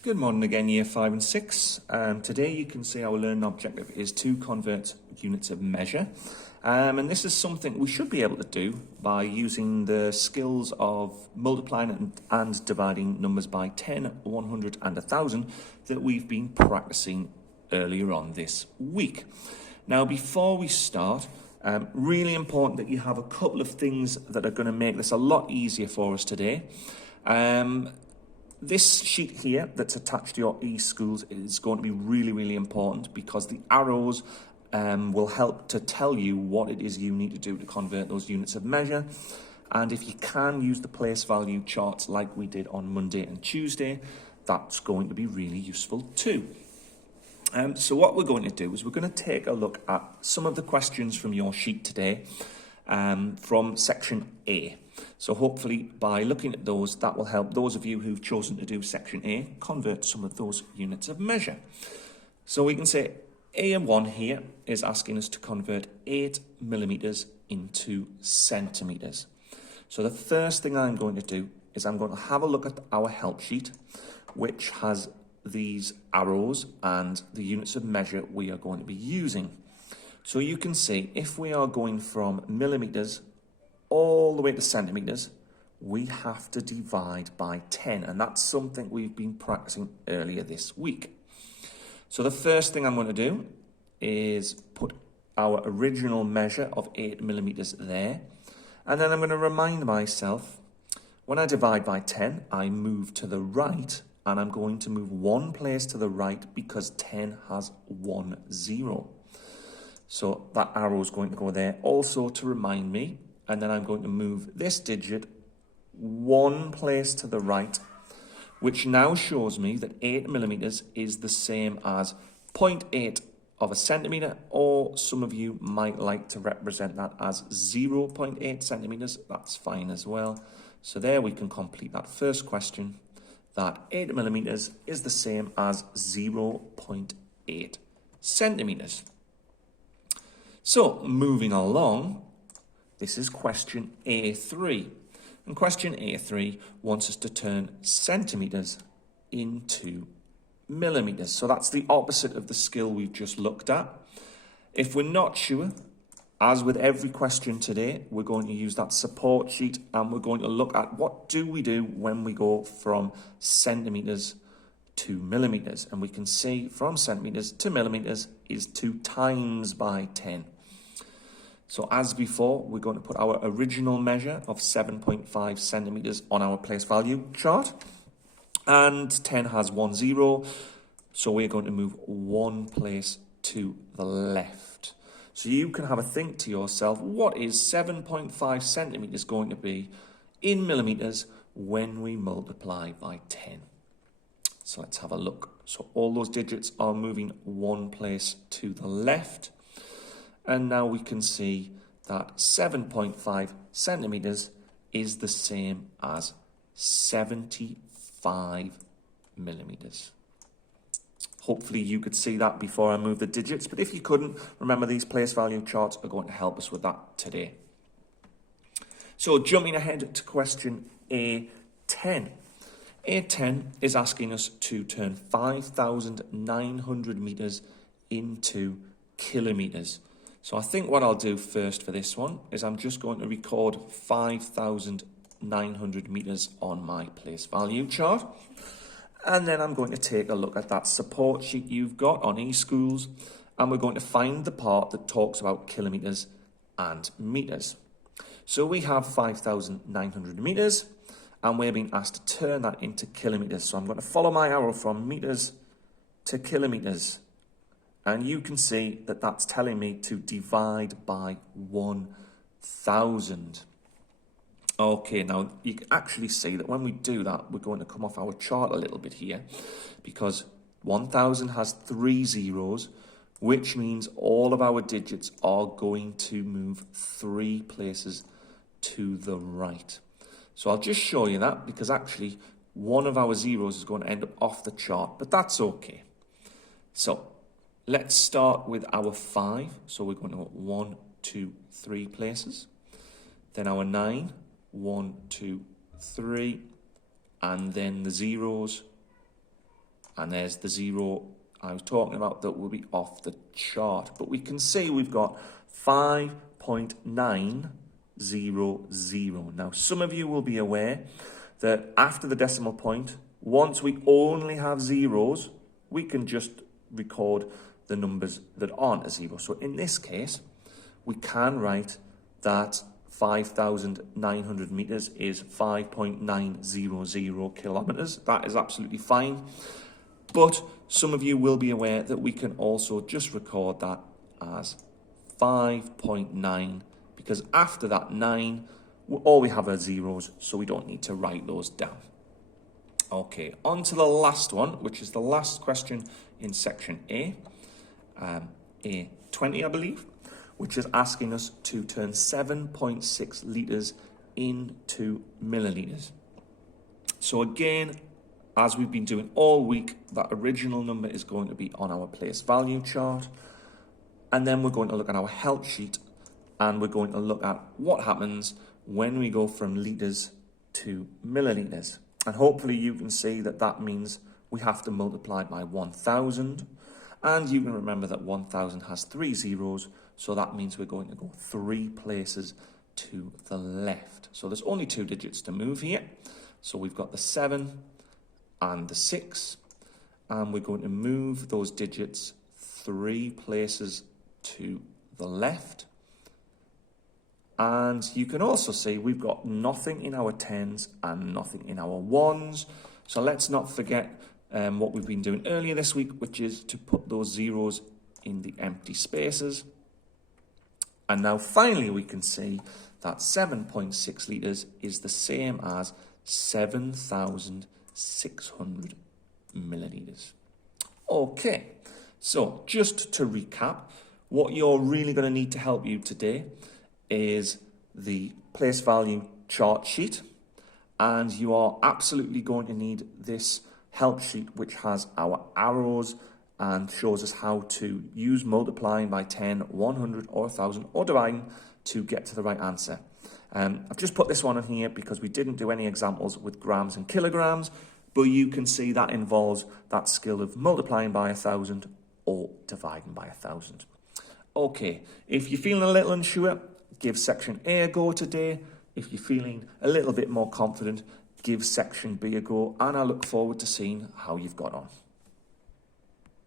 Good morning again, Year 5 and 6. Today you can see our learning objective is to convert units of measure. And this is something we should be able to do by using the skills of multiplying and dividing numbers by 10, 100 and 1,000 that we've been practicing earlier on this week. Now, before we start, really important that you have a couple of things that are going to make this a lot easier for us today. This sheet here that's attached to your eSchools is going to be really important because the arrows will help to tell you what it is you need to do to convert those units of measure. And if you can use the place value charts like we did on Monday and Tuesday, that's going to be really useful too. So what we're going to do is we're going to take a look at some of the questions from your sheet today from section A. So hopefully by looking at those, that will help those of you who've chosen to do section A convert some of those units of measure. So we can say A1 here is asking us to convert 8 millimeters into centimeters. So the first thing I'm going to do is I'm going to have a look at our help sheet, which has these arrows and the units of measure we are going to be using. So you can see if we are going from millimeters all the way to centimeters, we have to divide by 10, and that's something we've been practicing earlier this week. So the first thing I'm going to do is put our original measure of 8 millimeters there, and then I'm going to remind myself when I divide by 10, I move to the right, and I'm going to move one place to the right because 10 has 1 0. So that arrow is going to go there also to remind me. And then I'm going to move this digit one place to the right, which now shows me that 8 millimeters is the same as 0.8 of a centimeter, or some of you might like to represent that as 0.8 centimeters. That's fine as well. So there we can complete that first question, that 8 millimeters is the same as 0.8 centimeters. So moving along, this is question A3. And question A3 wants us to turn centimeters into millimeters. So that's the opposite of the skill we've just looked at. If we're not sure, as with every question today, we're going to use that support sheet and we're going to look at what do we do when we go from centimeters to millimeters. And we can see from centimeters to millimeters is 2 times by 10. So as before, we're going to put our original measure of 7.5 centimeters on our place value chart. And 10 has 1 0, so we're going to move one place to the left. So you can have a think to yourself, what is 7.5 centimeters going to be in millimeters when we multiply by 10? So let's have a look. So all those digits are moving one place to the left. And now we can see that 7.5 centimeters is the same as 75 millimeters. Hopefully you could see that before I move the digits, but if you couldn't, remember these place value charts are going to help us with that today. So jumping ahead to question A10. A10 is asking us to turn 5,900 meters into kilometers. So I think what I'll do first for this one is I'm just going to record 5,900 meters on my place value chart. And then I'm going to take a look at that support sheet you've got on eSchools. And we're going to find the part that talks about kilometers and meters. So we have 5,900 meters and we're being asked to turn that into kilometers. So I'm going to follow my arrow from meters to kilometers. And you can see that that's telling me to divide by 1,000. Okay, now you can actually see that when we do that, we're going to come off our chart a little bit here because 1,000 has 3 zeros, which means all of our digits are going to move 3 places to the right. So I'll just show you that because actually one of our zeros is going to end up off the chart, but that's okay. So let's start with our 5. So we're going to go 1, 2, 3 places. Then our 9, 1, 2, 3. And then the zeros And there's the 0 I was talking about that will be off the chart. But we can see we've got 5.900. Now, some of you will be aware that after the decimal point, once we only have zeros, we can just record the numbers that aren't a 0. So in this case, we can write that 5,900 meters is 5.900 kilometers. That is absolutely fine. But some of you will be aware that we can also just record that as 5.9 because after that 9, all we have are zeros, so we don't need to write those down. Okay, on to the last one, which is the last question in section A, A20, I believe, which is asking us to turn 7.6 litres into millilitres. So again, as we've been doing all week, that original number is going to be on our place value chart. And then we're going to look at our help sheet and we're going to look at what happens when we go from litres to millilitres. And hopefully you can see that that means we have to multiply by 1,000. And you can remember that 1,000 has 3 zeros, so that means we're going to go 3 places to the left. So there's only 2 digits to move here. So we've got the 7 and the 6, and we're going to move those digits 3 places to the left. And you can also see we've got nothing in our 10s and nothing in our 1s. So let's not forget what we've been doing earlier this week, which is to put those zeros in the empty spaces. And now finally we can see that 7.6 litres is the same as 7,600 millilitres. Okay, so just to recap, what you're really going to need to help you today is the place value chart sheet, and you are absolutely going to need this help sheet which has our arrows and shows us how to use multiplying by 10, 100 or 1,000 or dividing to get to the right answer. I've just put this one in here because we didn't do any examples with grams and kilograms, but you can see that involves that skill of multiplying by 1,000 or dividing by 1,000. Okay, if you're feeling a little unsure, give section A a go today. If you're feeling a little bit more confident, give section B a go, and I look forward to seeing how you've got on.